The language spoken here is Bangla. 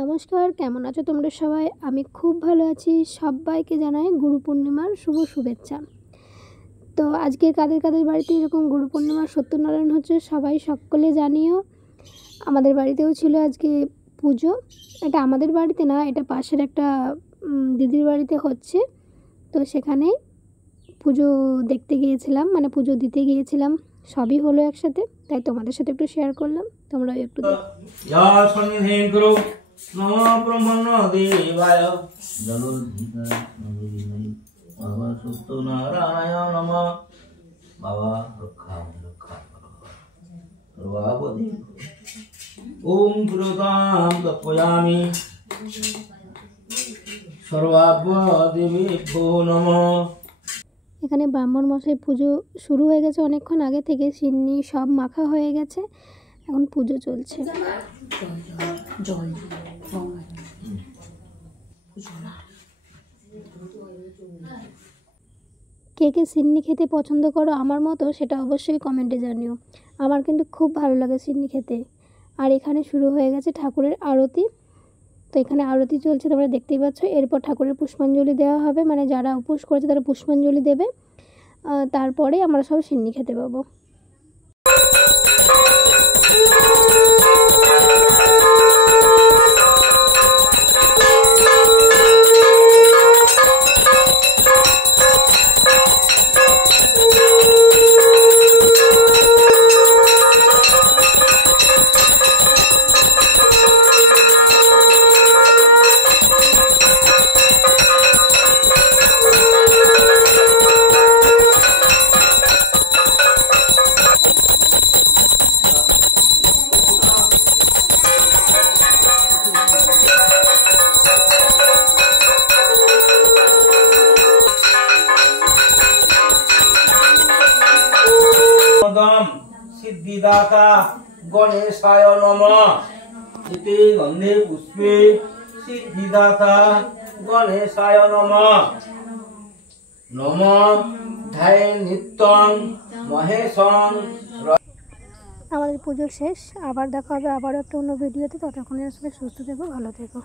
নমস্কার, কেমন আছো তোমরা সবাই? আমি খুব ভালো আছি। সবাইকে জানাই গুরু পূর্ণিমার শুভ শুভেচ্ছা। তো আজকে কাদের কাদের বাড়িতে এরকম গুরু পূর্ণিমার সত্যনারায়ণ হচ্ছে সবাই সকলে জানিও। আমাদের বাড়িতেও ছিল আজকে পুজো। এটা আমাদের বাড়িতে না, এটা পাশের একটা দিদির বাড়িতে হচ্ছে। তো সেখানে পুজো দেখতে গিয়েছিলাম, মানে পুজো দিতে গিয়েছিলাম। সবই হলো একসাথে, তাই তোমাদের সাথে একটু শেয়ার করলাম, তোমরাও একটু দেখো। নমো ব্রহ্মণ্য দেবায় জলোদ্ধিতায় বাবা সত্যনারায়ণ নমঃ। বাবা রক্ষা রক্ষা সর্বাপদে ওম পুরোতাম তৎপয়ামি সর্বাপদেবেভ্যো নমঃ। এখানে ব্রাহ্মণ মশাই পুজো শুরু হয়ে গেছে অনেকক্ষণ আগে থেকে, সিন্নি সব মাখা হয়ে গেছে, এখন পুজো চলছে। কে কে সিন্নি খেতে পছন্দ করো আমার মতো, সেটা অবশ্যই কমেন্টে জানিও। আমার কিন্তু খুব ভালো লাগে সিন্নি খেতে। আর এখানে শুরু হয়ে গেছে ঠাকুরের আরতি। তো এখানে আরতি চলছে, তোমরা দেখতেই পাচ্ছ। এরপর ঠাকুরের পুষ্পাঞ্জলি দেওয়া হবে, মানে যারা উপোস করেছে তারা পুষ্পাঞ্জলি দেবে। তারপরে আমরা সব সিন্নি খেতে পাবো। सिद्धिदाता गणेशाय नमः। इति गंधे पुष्पे सिद्धिदाता गणेशाय नमः। नमः ध्याय नित्यं महेशं। আমাদের পুজো শেষ, আবার দেখা হবে আবার একটা অন্য ভিডিওতে। ততক্ষণে আসলে সুস্থ থেকো, ভালো থেকো।